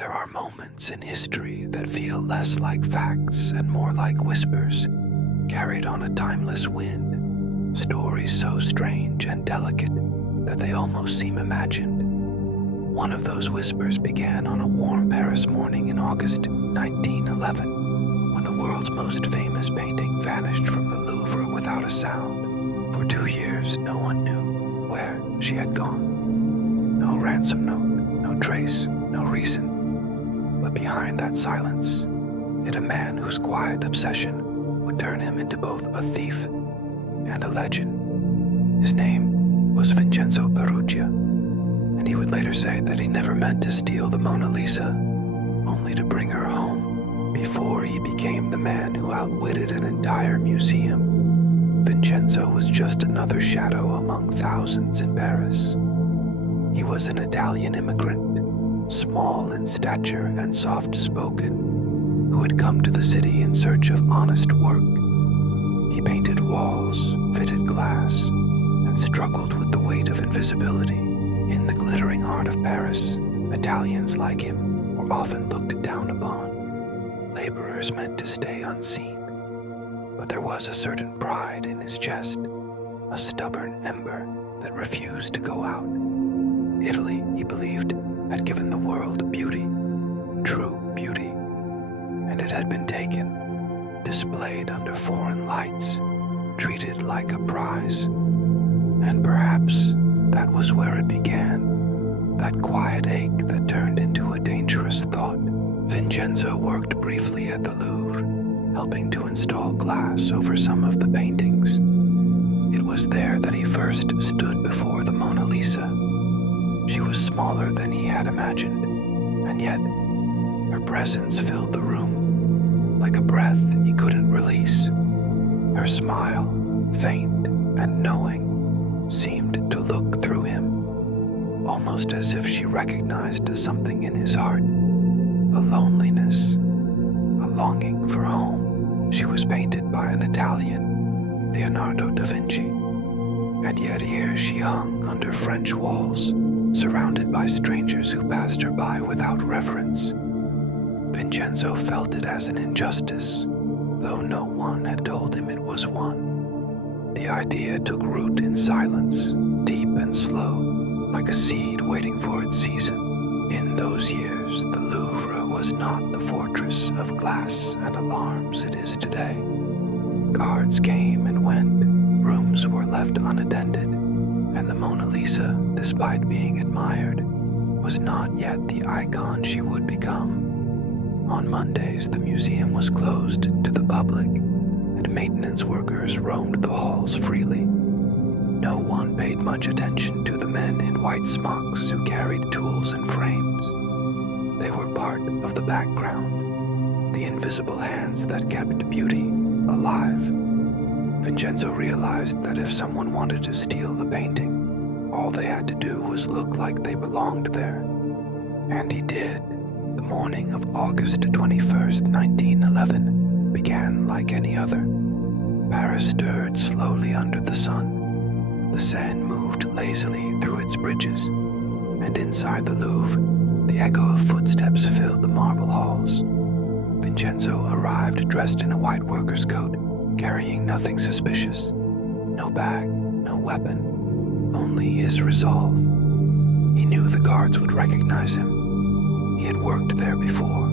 There are moments in history that feel less like facts and more like whispers, carried on a timeless wind, stories so strange and delicate that they almost seem imagined. One of those whispers began on a warm Paris morning in August 1911, when the world's most famous painting vanished from the Louvre without a sound. For 2 years, no one knew where she had gone. No ransom note, no trace, no reason. But behind that silence hid a man whose quiet obsession would turn him into both a thief and a legend. His name was Vincenzo Peruggia, and he would later say that he never meant to steal the Mona Lisa, only to bring her home before he became the man who outwitted an entire museum. Vincenzo was just another shadow among thousands in Paris. He was an Italian immigrant, small in stature and soft-spoken, who had come to the city in search of honest work. He painted walls, fitted glass, and struggled with the weight of invisibility. In the glittering heart of Paris, Italians like him were often looked down upon, laborers meant to stay unseen. But there was a certain pride in his chest, a stubborn ember that refused to go out. Italy, he believed, had given the world beauty, true beauty, and it had been taken, displayed under foreign lights, treated like a prize. And perhaps that was where it began, that quiet ache that turned into a dangerous thought. Vincenzo worked briefly at the Louvre, helping to install glass over some of the paintings. It was there that he first stood before the Mona Lisa. She was smaller than he had imagined, and yet her presence filled the room like a breath he couldn't release. Her smile, faint and knowing, seemed to look through him, almost as if she recognized something in his heart, a loneliness, a longing for home. She was painted by an Italian, Leonardo da Vinci, and yet here she hung under French walls, surrounded by strangers who passed her by without reverence. Vincenzo felt it as an injustice, though no one had told him it was one. The idea took root in silence, deep and slow, like a seed waiting for its season. In those years, the Louvre was not the fortress of glass and alarms it is today. Guards came and went, rooms were left unattended, and the Mona Lisa, despite being admired, was not yet the icon she would become. On Mondays, the museum was closed to the public, and maintenance workers roamed the halls freely. No one paid much attention to the men in white smocks who carried tools and frames. They were part of the background, the invisible hands that kept beauty alive. Vincenzo realized that if someone wanted to steal the painting, all they had to do was look like they belonged there. And he did. The morning of August 21st, 1911, began like any other. Paris stirred slowly under the sun. The Seine moved lazily through its bridges, and inside the Louvre, the echo of footsteps filled the marble halls. Vincenzo arrived dressed in a white worker's coat, carrying nothing suspicious. No bag, no weapon, only his resolve. He knew the guards would recognize him. He had worked there before.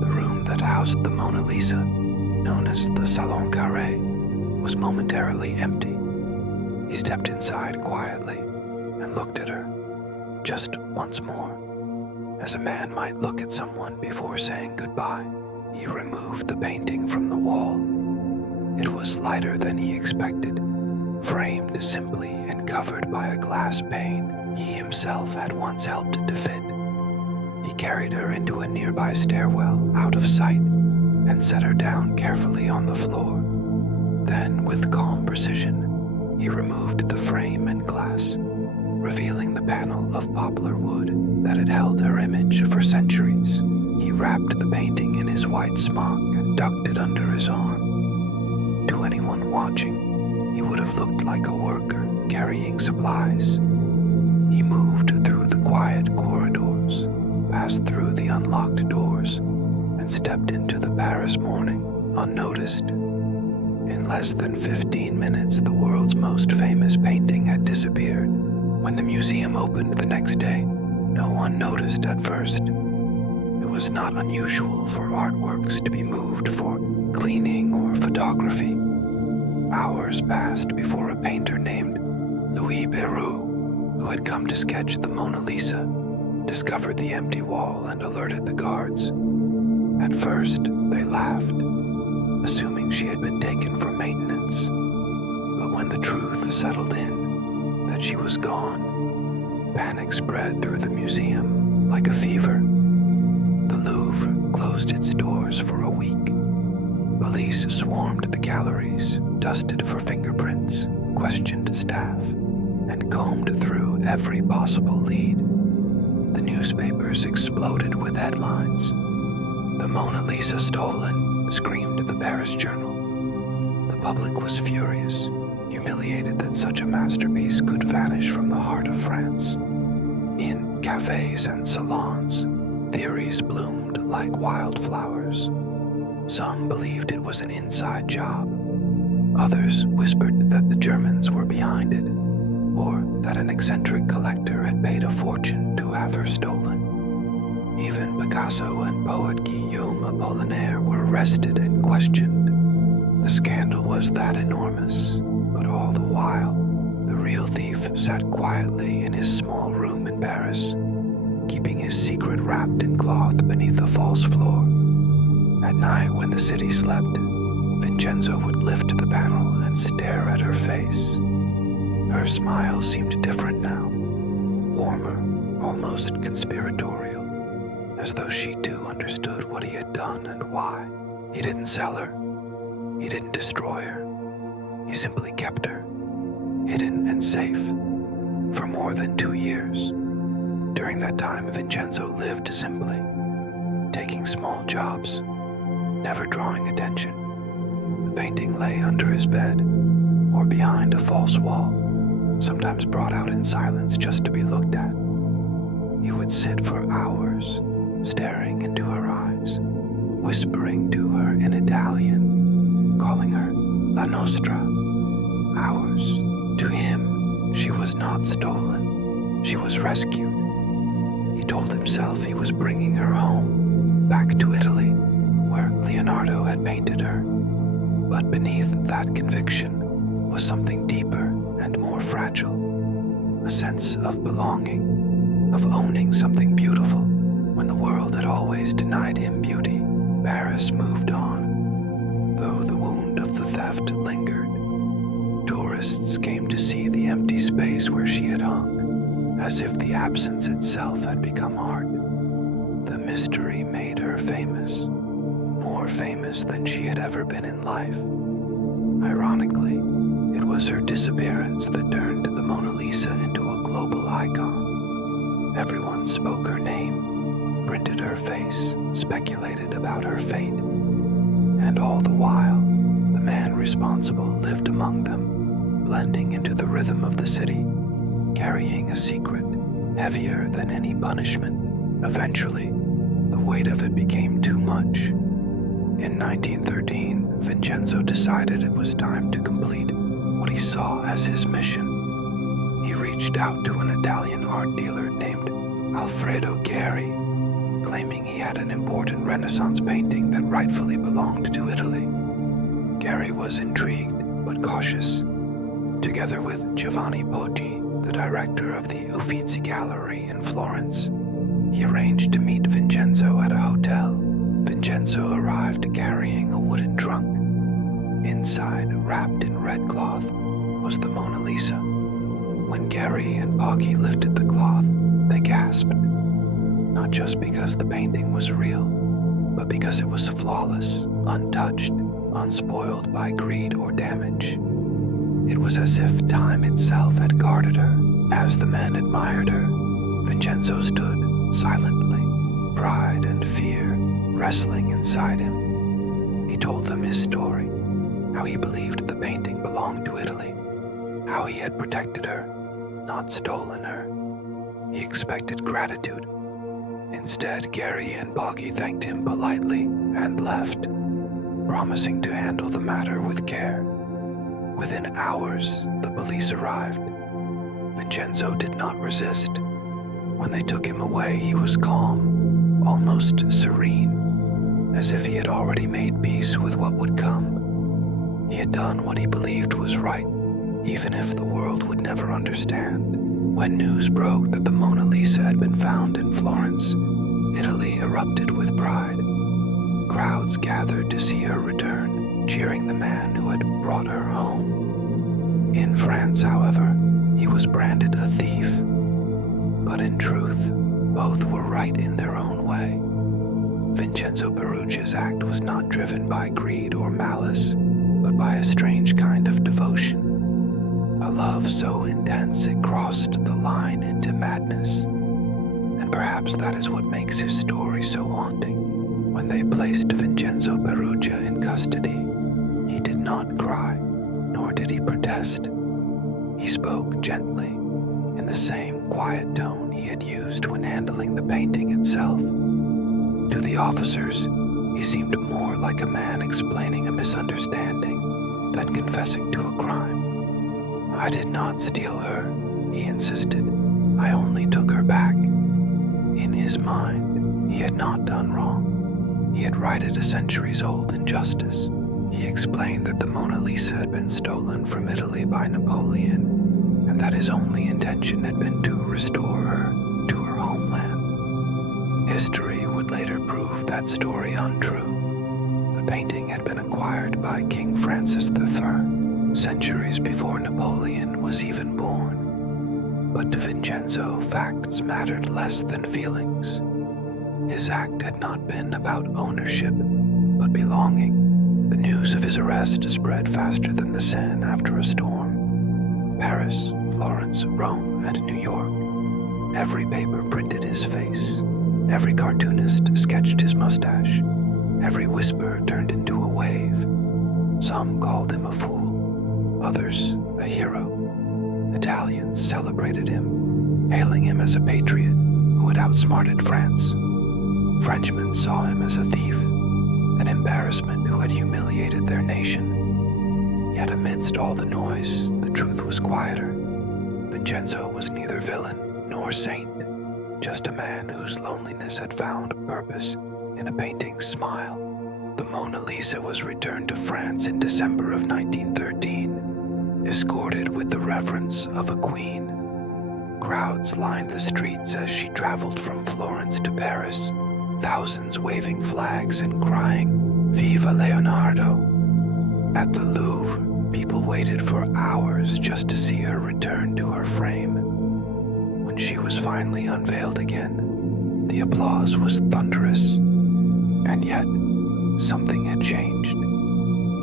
The room that housed the Mona Lisa, known as the Salon Carré, was momentarily empty. He stepped inside quietly and looked at her, just once more, as a man might look at someone before saying goodbye. He removed the painting from the wall. It was lighter than he expected, framed simply and covered by a glass pane he himself had once helped to fit. He carried her into a nearby stairwell out of sight and set her down carefully on the floor. Then, with calm precision, he removed the frame and glass, revealing the panel of poplar wood that had held her image for centuries. He wrapped the painting in his white smock and tucked it under his arm. To anyone watching, he would have looked like a worker carrying supplies. He moved through the quiet corridors, past passed through the unlocked doors and stepped into the Paris morning unnoticed. In less than 15 minutes, the world's most famous painting had disappeared. When the museum opened the next day, no one noticed at first. It was not unusual for artworks to be moved for cleaning or photography. Hours passed before a painter named Louis Peruggia, who had come to sketch the Mona Lisa, discovered the empty wall and alerted the guards. At first, they laughed, assuming she had been taken for maintenance. But when the truth settled in, that she was gone, panic spread through the museum like a fever. The Louvre closed its doors for a week. Police swarmed the galleries, dusted for fingerprints, questioned staff, and combed through every possible lead. The newspapers exploded with headlines. "The Mona Lisa stolen," screamed the Paris Journal. The public was furious, humiliated that such a masterpiece could vanish from the heart of France. In cafes and salons, theories bloomed like wildflowers. Some believed it was an inside job. Others whispered that the Germans were behind it, or that an eccentric collector had paid a fortune to have her stolen. Even Picasso and poet Guillaume Apollinaire were arrested and questioned. The scandal was that enormous, but all the while, the real thief sat quietly in his small room in Paris, keeping his secret wrapped in cloth beneath a false floor. At night, when the city slept, Vincenzo would lift the panel and stare at her face. Her smile seemed different now, warmer, almost conspiratorial, as though she too understood what he had done and why. He didn't sell her. He didn't destroy her. He simply kept her, hidden and safe, for more than 2 years. During that time, Vincenzo lived simply, taking small jobs, never drawing attention. The painting lay under his bed or behind a false wall, sometimes brought out in silence just to be looked at. He would sit for hours, staring into her eyes, whispering to her in Italian, calling her La Nostra, ours. To him, she was not stolen. She was rescued. He told himself he was bringing her home, back to Italy, where Leonardo had painted her. But beneath that conviction was something deeper and more fragile, a sense of belonging, of owning something beautiful when the world had always denied him beauty. Paris moved on, though the wound of the theft lingered. Tourists came to see the empty space where she had hung, as if the absence itself had become art. The mystery made her famous, more famous than she had ever been in life. Ironically, it was her disappearance that turned the Mona Lisa into a global icon. Everyone spoke her name, printed her face, speculated about her fate. And all the while, the man responsible lived among them, blending into the rhythm of the city, carrying a secret heavier than any punishment. Eventually, the weight of it became too much. In 1913, Vincenzo decided it was time to complete what he saw as his mission. He reached out to an Italian art dealer named Alfredo Geri, claiming he had an important Renaissance painting that rightfully belonged to Italy. Geri was intrigued but cautious. Together with Giovanni Poggi, the director of the Uffizi Gallery in Florence, he arranged to meet Vincenzo at a hotel. Vincenzo arrived carrying a wooden trunk. Inside, wrapped in red cloth, was the Mona Lisa. When Geri and Poggi lifted the cloth, they gasped, not just because the painting was real, but because it was flawless, untouched, unspoiled by greed or damage. It was as if time itself had guarded her. As the men admired her, Vincenzo stood silently, pride and fear wrestling inside him. He told them his story, how he believed the painting belonged to Italy, how he had protected her, not stolen her. He expected gratitude, Instead, Gary and Boggy thanked him politely and left, promising to handle the matter with care. Within hours, the police arrived. Vincenzo did not resist. When they took him away, he was calm, almost serene, as if he had already made peace with what would come. He had done what he believed was right, even if the world would never understand. When news broke that the Mona Lisa had been found in Florence, Italy erupted with pride. Crowds gathered to see her return, cheering the man who had brought her home. In France, however, he was branded a thief. But in truth, both were right in their own way. Vincenzo Peruggia's act was not driven by greed or malice, but by a strange kind of devotion. A love so intense it crossed the line into madness. And perhaps that is what makes his story so haunting. When they placed Vincenzo Peruggia in custody, he did not cry, nor did he protest. He spoke gently, in the same quiet tone he had used when handling the painting itself. To the officers, he seemed more like a man explaining a misunderstanding than confessing to a crime. "I did not steal her," he insisted. "I only took her back." In his mind, he had not done wrong. He had righted a centuries-old injustice. He explained that the Mona Lisa had been stolen from Italy by Napoleon, and that his only intention had been to restore her to her homeland. History would later prove that story untrue. The painting had been acquired by King Francis III, centuries before Napoleon was even born. But to Vincenzo, facts mattered less than feelings. His act had not been about ownership, but belonging. The news of his arrest spread faster than the Seine after a storm. Paris, Florence, Rome, and New York. Every paper printed his face. Every cartoonist sketched his mustache. Every whisper turned into a wave. Some called him a fool, others a hero. Italians celebrated him, hailing him as a patriot who had outsmarted France. Frenchmen saw him as a thief, an embarrassment who had humiliated their nation. Yet amidst all the noise, the truth was quieter. Vincenzo was neither villain nor saint, just a man whose loneliness had found purpose in a painting's smile. The Mona Lisa was returned to France in December of 1913, escorted with the reverence of a queen. Crowds lined the streets as she traveled from Florence to Paris, thousands waving flags and crying, "Viva Leonardo!" At the Louvre, people waited for hours just to see her return to her frame. When she was finally unveiled again, the applause was thunderous. And yet, something had changed.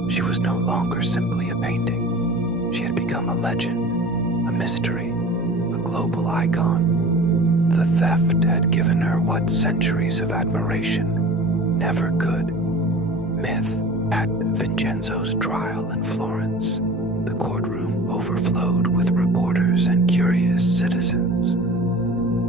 She was no longer simply a painting. She had become a legend, a mystery, a global icon. The theft had given her what centuries of admiration never could. Myth. At Vincenzo's trial in Florence, the courtroom overflowed with reporters and curious citizens.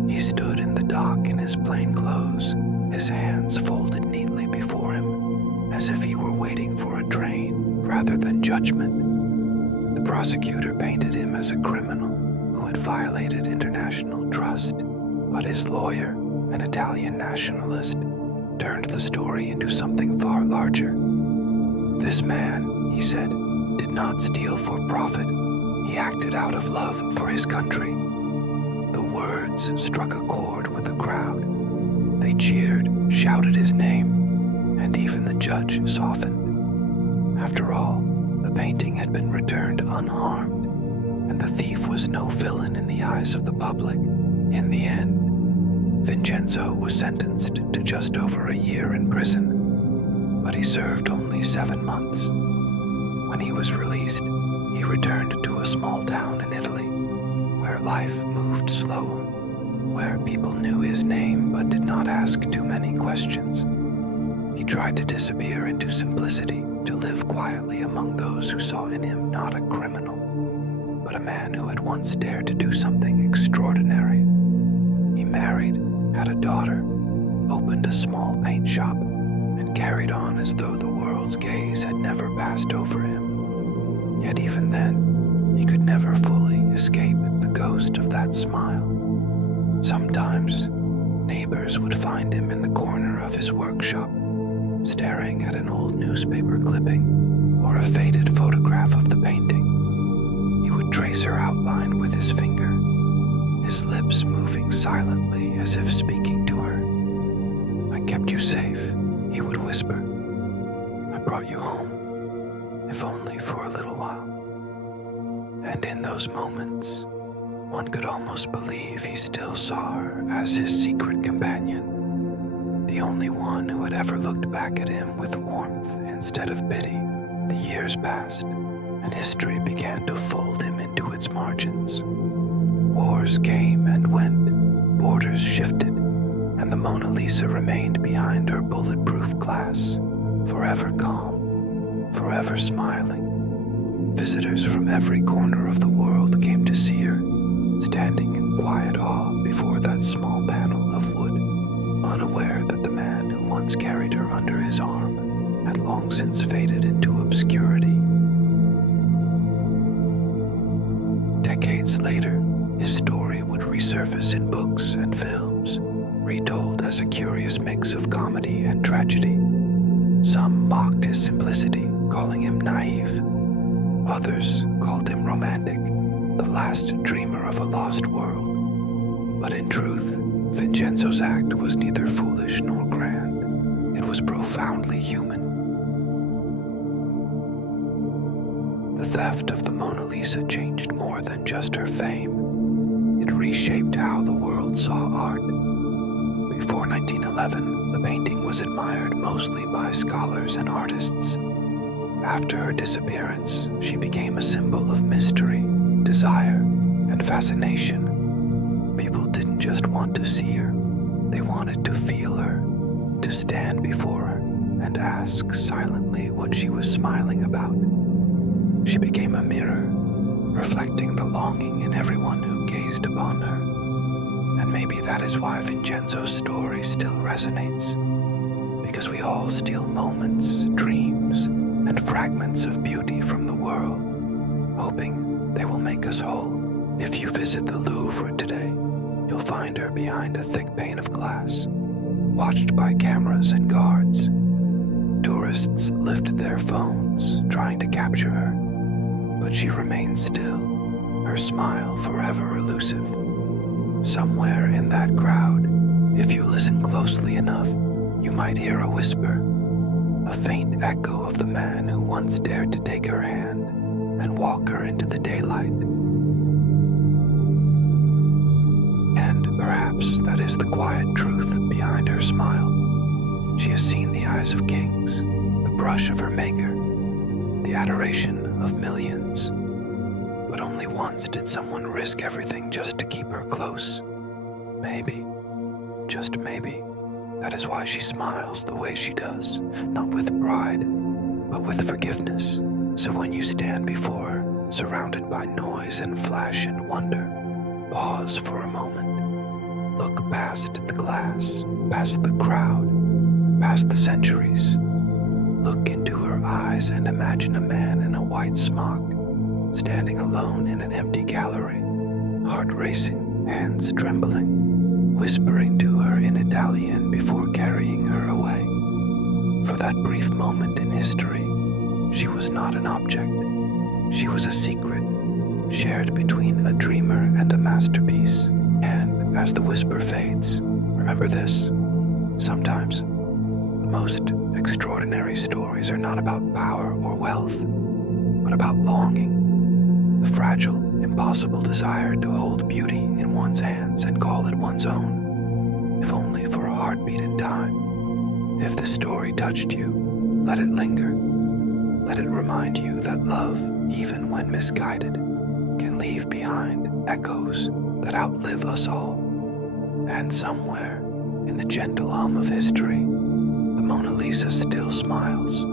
He stood in the dock in his plain clothes, his hands folded neatly before him, as if he were waiting for a train rather than judgment. The prosecutor painted him as a criminal who had violated international trust, but his lawyer, an Italian nationalist, turned the story into something far larger. "This man," he said, "did not steal for profit. He acted out of love for his country." The words struck a chord with the crowd. They cheered, shouted his name, and even the judge softened. After all, the painting had been returned unharmed, and the thief was no villain in the eyes of the public. In the end, Vincenzo was sentenced to just over a year in prison, but he served only 7 months. When he was released, he returned to a small town in Italy, where life moved slower, where people knew his name but did not ask too many questions. He tried to disappear into simplicity, to live quietly among those who saw in him not a criminal, but a man who had once dared to do something extraordinary. He married, had a daughter, opened a small paint shop and carried on as though the world's gaze had never passed over him. Yet even then, he could never fully escape the ghost of that smile. Sometimes, neighbors would find him in the corner of his workshop, staring at an old newspaper clipping or a faded photograph of the painting. He would trace her outline with his finger, his lips moving silently as if speaking to her. "I kept you safe," he would whisper. "I brought you home, if only for a little while." And in those moments, one could almost believe he still saw her as his secret companion, the only one who had ever looked back at him with warmth instead of pity. The years passed, and history began to fold him into its margins. Wars came and went, borders shifted, and the Mona Lisa remained behind her bulletproof glass, forever calm, forever smiling. Visitors from every corner of the world came to see her, standing in quiet awe before that small panel of wood, unaware that the man who once carried her under his arm had long since faded into obscurity. Decades later, his story would resurface in books and films, retold as a curious mix of comedy and tragedy. Some mocked his simplicity, calling him naive. Others called him romantic, the last dreamer of a lost world. But in truth, Vincenzo's act was neither foolish nor grand. It was profoundly human. The theft of the Mona Lisa changed more than just her fame. It reshaped how the world saw art. Before 1911, the painting was admired mostly by scholars and artists. After her disappearance, she became a symbol of mystery, desire, and fascination. People didn't just want to see her, they wanted to feel her, to stand before her and ask silently what she was smiling about. She became a mirror, reflecting the longing in everyone who gazed upon her. And maybe that is why Vincenzo's story still resonates, because we all steal moments, dreams, and fragments of beauty from the world, hoping they will make us whole. If you visit the Louvre today, you'll find her behind a thick pane of glass, watched by cameras and guards. Tourists lift their phones, trying to capture her, but she remains still, her smile forever elusive. Somewhere in that crowd, if you listen closely enough, you might hear a whisper, a faint echo of the man who once dared to take her hand and walk her into the daylight. And perhaps that is the quiet truth behind her smile. She has seen the eyes of kings, the brush of her maker, the adoration of millions. But only once did someone risk everything just to keep her close. Maybe, just maybe, that is why she smiles the way she does, not with pride, but with forgiveness. So when you stand before her, surrounded by noise and flash and wonder, pause for a moment. Look past the glass, past the crowd, past the centuries. Look into her eyes and imagine a man in a white smock, standing alone in an empty gallery, heart racing, hands trembling, whispering to her in Italian before carrying her away. For that brief moment in history, she was not an object. She was a secret, shared between a dreamer and a masterpiece. And as the whisper fades, remember this: sometimes the most extraordinary stories are not about power or wealth, but about longing, the fragile, impossible desire to hold beauty in one's hands and call it one's own, if only for a heartbeat in time. If the story touched you, let it linger. Let it remind you that love, even when misguided, can leave behind echoes that outlive us all. And somewhere, in the gentle hum of history, the Mona Lisa still smiles,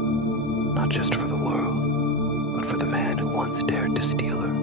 not just for the world, but for the man who once dared to steal her.